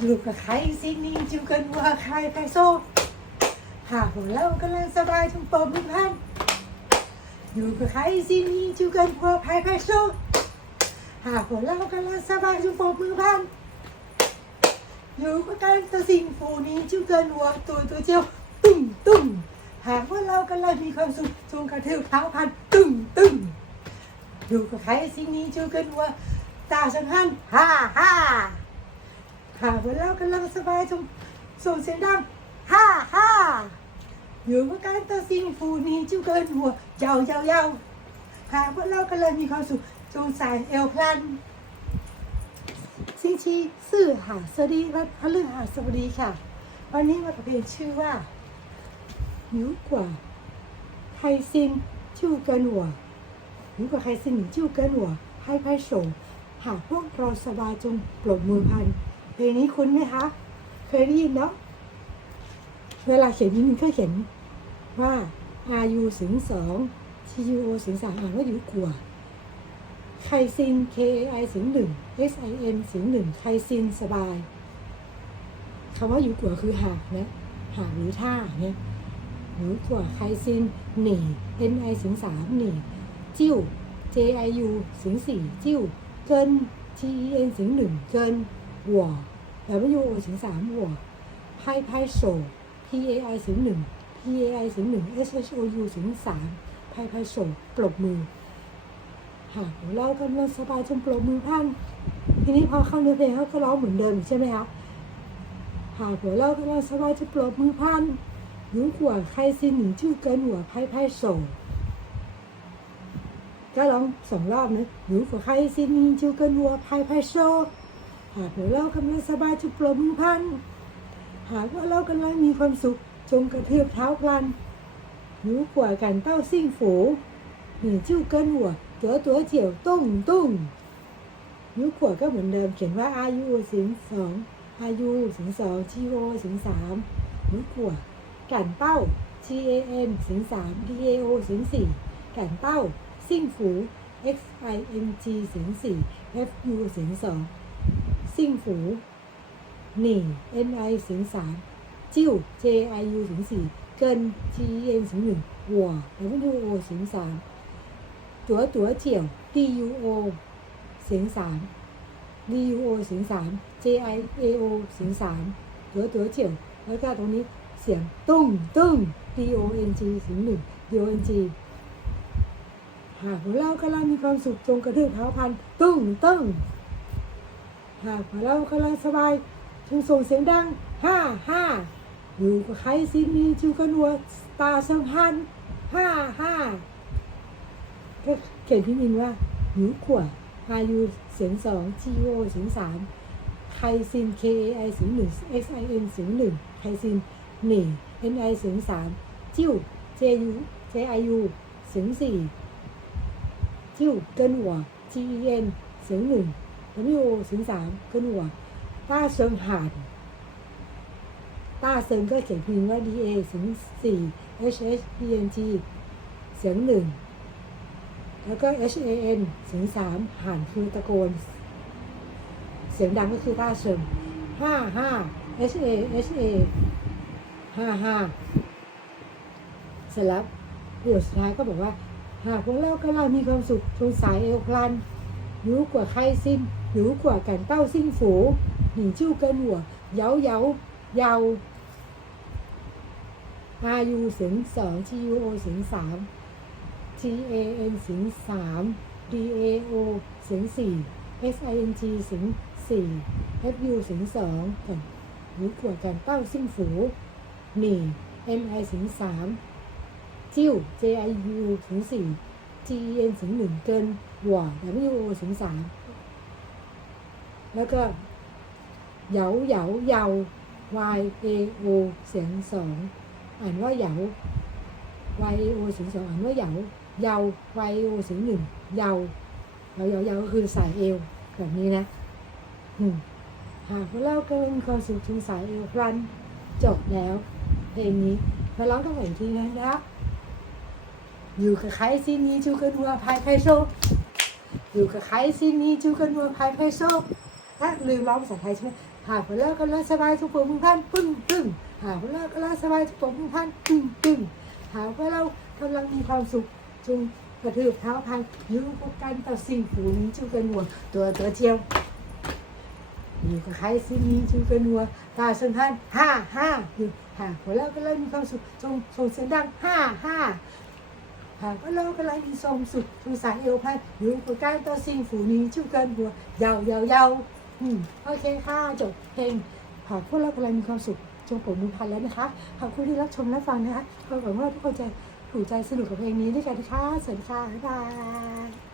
อยู่กับใครสินี่อยู่กันว่าใครไปโซหากว่าเรากำลังสบายจงปอบมือพันอยู่กับใครสินี่อยู่กันว่าใครไปโซหากว่าเรากำลังสบายจงปอบมือพันอยู่กับการตัวสิ่งฟูนี้อยู่กันว่าตัวตัวเจียวตุ้มตุ้มหากว่าเรากำลังมีความสุขจงกระทืบเท้าพันตุ้มตุ้มอยู่กับใครสินี่อยู่กันว่าตาสังหันฮ่าฮ่า หากว่าเรากำลังสบายจงส่งเสียงดังฮ่าฮ่าอยู่กับการตัดสินฟูนี้จิ้วเกินหัวเยาเยาเยาหากว่าเรากำลังมีความสุขจงสายเอวพลันซิงชีสื่อหาสวัสดีวันพฤหัสบดีค่ะ วันนี้มากับเพลงชื่อว่าหิวกว่าไทซินจิ้วเกินหัวหิวกว่าไทซินจิ้วเกินหัวให้ไพ่โฉมหากพวกเราสบายจงปรบมือพัน ลงนี้คุ้นไหมคะ เคยได้ยินเนาะ เวลาเขียนนี้มันก็เขียนว่า R U สิงสอง T U O สิงสามอ่านว่าอยู่กลัวไคซิน K A I สิงหนึ่ง S I N สิงหนึ่งไคซินสบายคำว่าอยู่กลัวคือหากนะหากหรือท่าเนี่ยอยู่กลัวไคซินหนี N I สิงสามหนีจิ้ว J I U สิงสี่จิ้ว เกิน T E N สิงหนึ่งเกินหัว W ถึงสามหัวไพ่ไพ่โซ P A I ถึงหนึ่ง P A I ถึงหนึ่ง S H O U ถึงสามไพ่ไพ่โซปรบมือหากเรากำลังสบายจงปรบมือพันทีนี้พอเข้าเนื้อเพลงเขาก็ร้องเหมือนเดิมใช่ไหมคะหากเรากำลังสบายจะปรบมือพันหรู้กว่าใครสิหนิงชื่อเกินหัวไพ่ไพ่โซก็ร้องสองรอบนะรู้กว่าใครสิหนิงชื่อเกินหัวไพ่ไพ่โซ หากเรากำลังสบายจะปลดมือพัน หากว่าเรากำลังมีความสุข จงกระเทือบเท้าพลันรู้กว่ากันเต้าซิ่งฝูหนีจิ้วเกินหัว ตัวตัวเจียวตุ้งตุ้งนิ้วขวาก็เหมือนเดิมเขียนว่าอายุสิงสองอายุสิงสองชีโอสิงสามนิ้วขวากันเป้า G A N สิงสาม D A O สิงสี่กันเป้า ซิ่งฝู X I N G สิงสี่ F U สิงสอง ซิ่งฝูหนี่ N I สิงสามจิ้ว J I U สิงสี่เกิน G E N สิงหนึ่งหัว W O สิงสามตัวตัวเจียว D U O สิงสาม D U O สิงสาม J I A O สิงสามตัวตัวเจียวแล้วก็ตรงนี้เสียงตุ้งตุ้ง D O N G สิงหนึ่ง D O N G หากเรากำลังมีความสุขจงกระทืบเท้าพันตุ้งตุ้ง หากว่าเรากำลังสบายจึงส่งเสียงดังห้าห้าอยู่กับใครสิมีจูกันัวตาสัมพันธ์ห้าห้าก็เขียนพี่มินว่าหิวขวดอายุเสียงสองจีโอเสียงสามไคซิน K A I เสียงหนึ่ง X I N เสียงหนึ่งไคซินหนึ่ง N I เสียงสามจิ้ว J U J I U เสียงสี่จิ้วเกินหัว G E N เสียงหนึ่ง W O เสียงสามเกินหัวต้าเซิงหานต้าเซิงก็เขียนพิมพ์ว่า D A เสียงสี่ H H E N G เสียงหนึ่ง แล้วก็ H A N เสียงสามหานคือตะโกน เสียงดังก็คือต้าเซิงห้าห้า H A H A ห้าห้าเสร็จแล้วประโยคสุดท้ายก็บอกว่า หากพวกเรากำลังมีความสุขจงสายเอวพลันรู้กว่าใครสิ้น รู้กว่ากันเต้าสิ้นฝูหนีจิ้วเกินหัวเยาเยาเยาอายูสียงสองทียูโอสียงสาม T A N เสียงสาม D A O เสียงสี่ S I N G เสียงสี่ F U เสียงสองกันรู้กว่ากันเต้าสิ้นฝูหนี N I เสียงสามจิ้ว J I U เสียงสี่ G E N เสียงหนึ่งเกินหัว W O สียงสาม แล้วก็เหยาเหยาเยา Y A O เสียงสองอ่านว่าเหยา Y A O เสียงสองอ่านว่าเหยาเยา Y A O เสียงหนึ่งเยาเหยาเหยาเยาก็คือสายเอวแบบนี้นะหากว่าเราเกินความสุขถึงสายเอวพลันจบแล้วเพลงนี้มาร้องกันใหม่อีกทีนะครับอยู่กับใครสินี้จูกันหัวพายไพโซอยู่กับใครสินี้จูกันหัวพายไพโซ ถ้าลืมร้องภาษาไทยใช่ไหมหากว่าเรากำลังสบายทุกผมพันปึ้งปึ้งหากว่าเรากำลังสบายทุกผมพันปึ้งปึ้งหากว่าเรากำลังมีความสุขจงกระทืบเท้าพันอยู่กับกันต่อสิ่งฝูนี้จูกันหัวตัวตัวเจียวอยู่กับใครสิมีจูกันหัวตาสันทันห้าห้าอยู่หากว่าเรากำลังมีความสุขจงส่งเสียงดังห้าห้าหากว่าเรากำลังมีความสุขสงสารเอวพันอยู่กับการต่อสิ่งฝูนี้ชูกันหัวยาวยาวยาว อืมโอเคค่ะจบเพลงหากพวกเรากำลังมีความสุขจงผมมือพันแล้วนะคะขอบคุณที่รับชมและฟังนะคะขอหวังว่าทุกคนจะถูกใจสนุกกับเพลงนี้ด้วยกันนะคะสวัสดีค่ะบ๊ายบาย